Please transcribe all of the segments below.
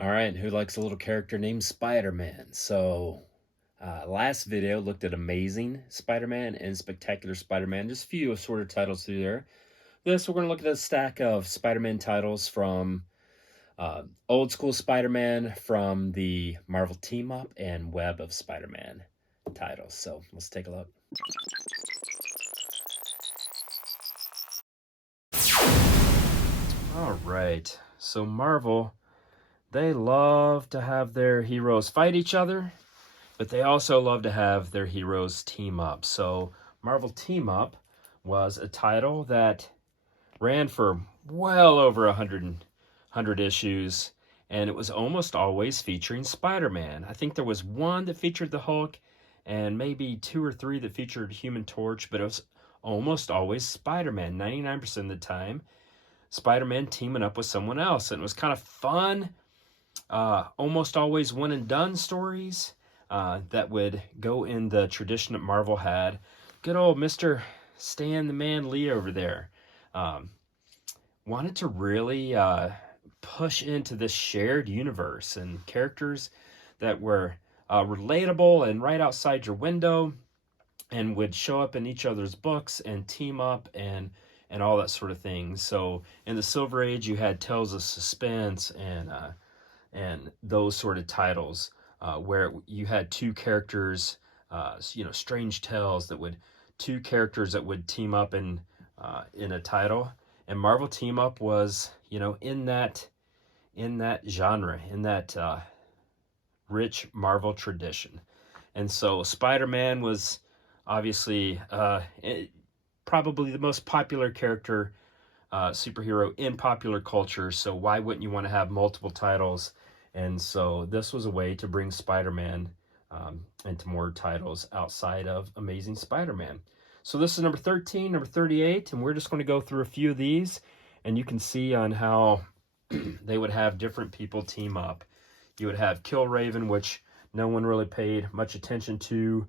All right, who likes a little character named Spider-Man? So, last video looked at Amazing Spider-Man and Spectacular Spider-Man. Just a few sort of titles through there. This, we're going to look at a stack of Spider-Man titles from old school Spider-Man, from the Marvel Team Up and Web of Spider-Man titles. So, let's take a look. All right, so Marvel, they love to have their heroes fight each other, but they also love to have their heroes team up. So Marvel Team Up was a title that ran for well over 100 issues, and it was almost always featuring Spider-Man. I think there was one that featured the Hulk, and maybe 2 or 3 that featured Human Torch, but it was almost always Spider-Man, 99% of the time. Spider-Man teaming up with someone else, and it was kind of fun. Almost always one and done stories that would go in the tradition that Marvel had. Good old Mr. Stan the Man Lee over there wanted to really push into this shared universe and characters that were relatable and right outside your window and would show up in each other's books and team up and all that sort of thing. So in the Silver Age, you had Tales of Suspense and those sort of titles where you had two characters, Strange Tales two characters that would team up in a title. And Marvel Team Up was, in that genre, in that rich Marvel tradition. And so Spider-Man was obviously probably the most popular character, superhero in popular culture. So why wouldn't you want to have multiple titles? And so this was a way to bring Spider-Man into more titles outside of Amazing Spider-Man. So this is number 13, number 38, and we're just going to go through a few of these, and you can see on how they would have different people team up. You would have Killraven, which no one really paid much attention to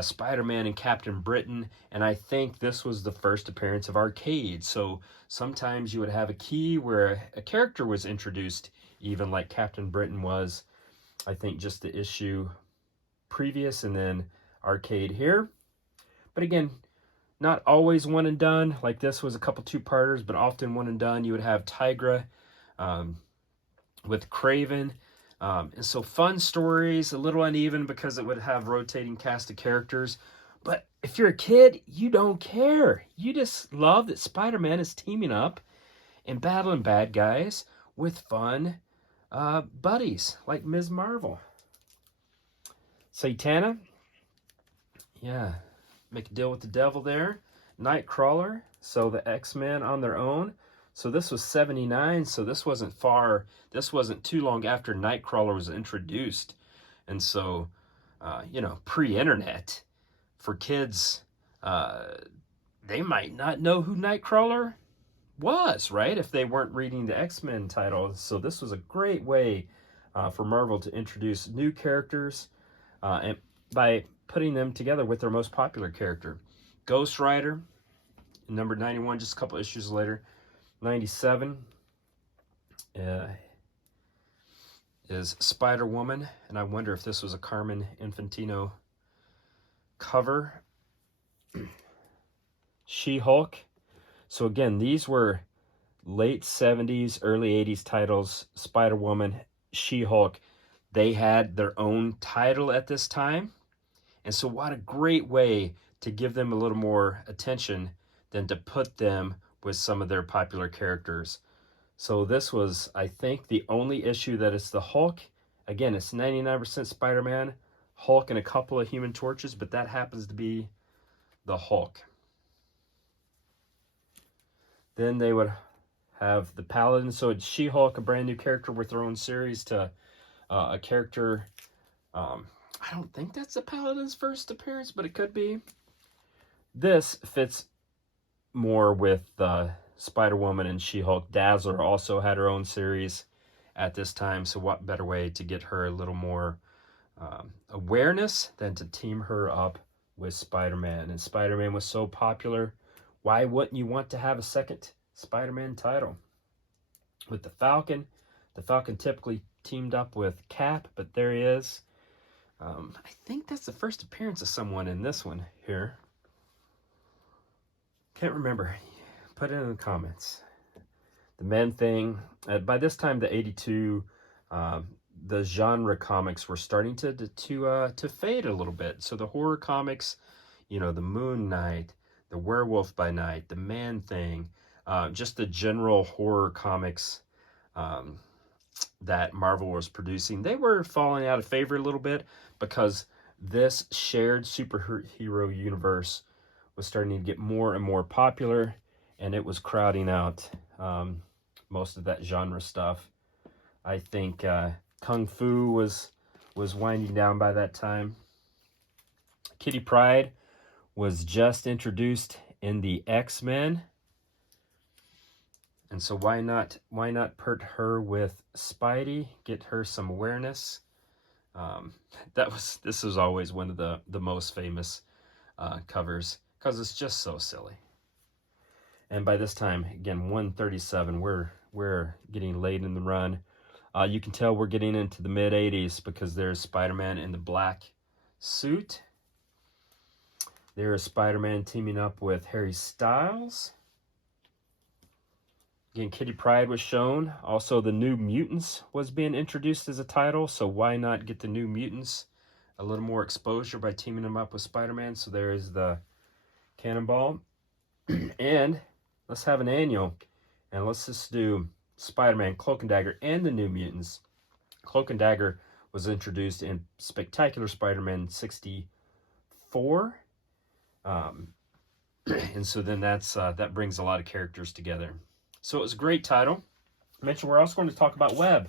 Spider-Man and Captain Britain, and I think this was the first appearance of Arcade. So sometimes you would have a key where a character was introduced, even like Captain Britain was, I think, just the issue previous, and then Arcade here. But again, not always one and done. Like this was a couple two-parters, but often one and done. You would have Tigra with Craven. And so fun stories, a little uneven because it would have rotating cast of characters. But if you're a kid, you don't care. You just love that Spider-Man is teaming up and battling bad guys with fun buddies like Ms. Marvel. Satana, yeah, make a deal with the devil there. Nightcrawler, so the X-Men on their own. So this was 79, so this wasn't too long after Nightcrawler was introduced. And so, pre-internet, for kids, they might not know who Nightcrawler was, right? If they weren't reading the X-Men title. So this was a great way for Marvel to introduce new characters and by putting them together with their most popular character. Ghost Rider, number 91, just a couple issues later. 97 is Spider-Woman, and I wonder if this was a Carmen Infantino cover. She-Hulk. So again, these were late 70s, early 80s titles. Spider-Woman, She-Hulk, they had their own title at this time. And so what a great way to give them a little more attention than to put them with some of their popular characters. So this was, I think, the only issue that it's the Hulk. Again, it's 99% Spider-Man, Hulk, and a couple of Human Torches, but that happens to be the Hulk. Then they would have the Paladin. So it's She-Hulk, a brand new character with their own series, to a character. I don't think that's the Paladin's first appearance, but it could be. This fits more with Spider-Woman and She-Hulk. Dazzler also had her own series at this time, so what better way to get her a little more awareness than to team her up with Spider-Man? And Spider-Man was so popular, why wouldn't you want to have a second Spider-Man title? With the Falcon typically teamed up with Cap, but there he is. I think that's the first appearance of someone in this one here. Can't remember. Put it in the comments. The Men Thing. By this time, the 82, the genre comics were starting to fade a little bit. So the horror comics, you know, the Moon Knight, the Werewolf by Night, the Man Thing, just the general horror comics that Marvel was producing, they were falling out of favor a little bit because this shared superhero universe was starting to get more and more popular, and it was crowding out most of that genre stuff. I think Kung Fu was winding down by that time. Kitty Pryde was just introduced in the X-Men. And so why not put her with Spidey, get her some awareness? This was always one of the most famous covers because it's just so silly. And by this time, again, 137, we're getting late in the run. You can tell we're getting into the mid 80s because there's Spider-Man in the black suit. There is Spider-Man teaming up with Harry Styles. Again, Kitty Pryde was shown. Also, the New Mutants was being introduced as a title, so why not get the New Mutants a little more exposure by teaming them up with Spider-Man? So there is the Cannonball. And let's have an annual, and let's just do Spider-Man, Cloak and Dagger, and the New Mutants. Cloak and Dagger was introduced in Spectacular Spider-Man 64. And so then that brings a lot of characters together. So it was a great title. I mentioned we're also going to talk about Web,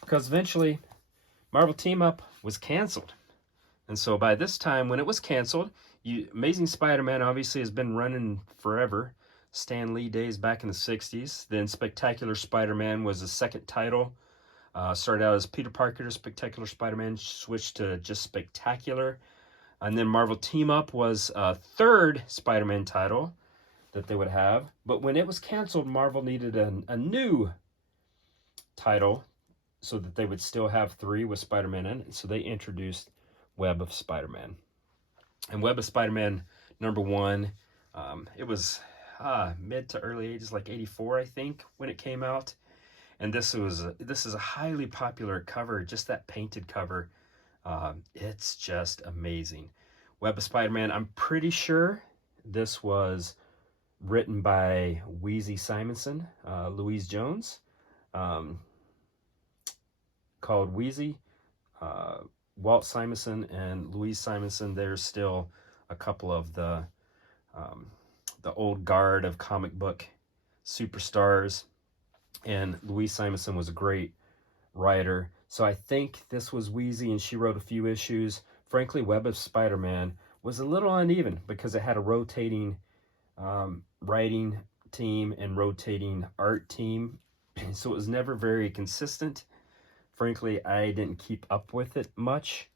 because eventually Marvel Team Up was canceled. And so by this time, when it was canceled, Amazing Spider-Man obviously has been running forever. Stan Lee days back in the 60s. Then Spectacular Spider-Man was the second title. Started out as Peter Parker, Spectacular Spider-Man, switched to just Spectacular. And then Marvel Team Up was a third Spider-Man title that they would have. But when it was canceled, Marvel needed a new title so that they would still have three with Spider-Man in it. So they introduced Web of Spider-Man. And Web of Spider-Man #1, it was mid to early 80s, like 84, I think, when it came out. And this is a highly popular cover, just that painted cover. It's just amazing. Web of Spider-Man, I'm pretty sure this was written by Wheezy Simonson, Louise Jones, called Wheezy. Walt Simonson and Louise Simonson, they're still a couple of the old guard of comic book superstars. And Louise Simonson was a great writer. So I think this was Wheezy, and she wrote a few issues. Frankly, Web of Spider-Man was a little uneven because it had a rotating writing team and rotating art team. So it was never very consistent. Frankly, I didn't keep up with it much.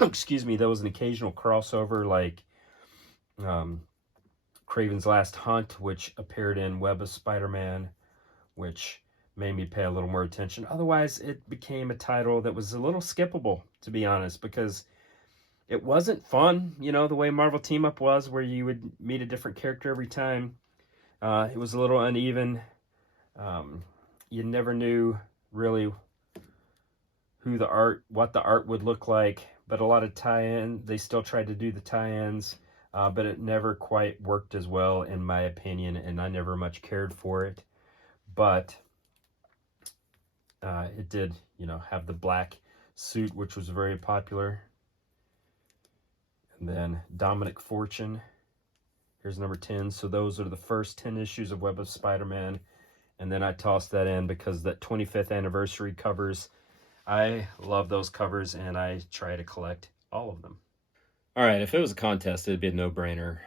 Excuse me, there was an occasional crossover like Kraven's Last Hunt, which appeared in Web of Spider-Man, which made me pay a little more attention. Otherwise, it became a title that was a little skippable, to be honest, because it wasn't fun, you know, the way Marvel Team Up was, where you would meet a different character every time. It was a little uneven. You never knew really what the art would look like, but a lot of tie-in, they still tried to do the tie-ins, but it never quite worked as well, in my opinion, and I never much cared for it. But it did, you know, have the black suit, which was very popular. And then Dominic Fortune, here's #10. So those are the first 10 issues of Web of Spider-Man. And then I tossed that in because that 25th anniversary covers, I love those covers, and I try to collect all of them. All right, if it was a contest, it'd be a no-brainer.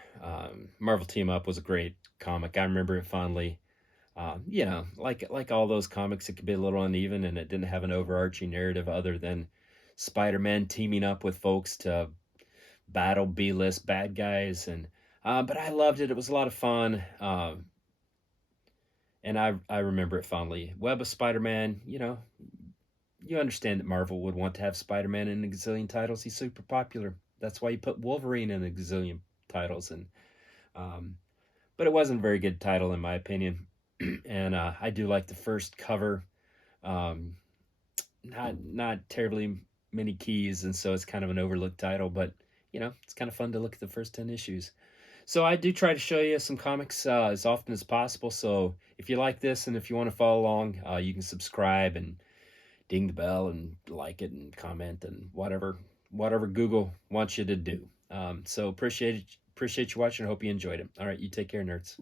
Marvel Team Up was a great comic. I remember it fondly. You know, like all those comics, it could be a little uneven, and it didn't have an overarching narrative other than Spider-Man teaming up with folks to battle B-list bad guys. And but I loved it. It was a lot of fun. And I remember it fondly. Web of Spider-Man, you know, you understand that Marvel would want to have Spider-Man in a gazillion titles. He's super popular. That's why you put Wolverine in a gazillion titles. And um, but it wasn't a very good title in my opinion. And I do like the first cover. Um, not terribly many keys, and so it's kind of an overlooked title. But it's kind of fun to look at the first 10 issues. So I do try to show you some comics as often as possible. So if you like this and if you want to follow along, you can subscribe and ding the bell and like it and comment and whatever Google wants you to do. So appreciate you watching. I hope you enjoyed it. All right, you take care, nerds.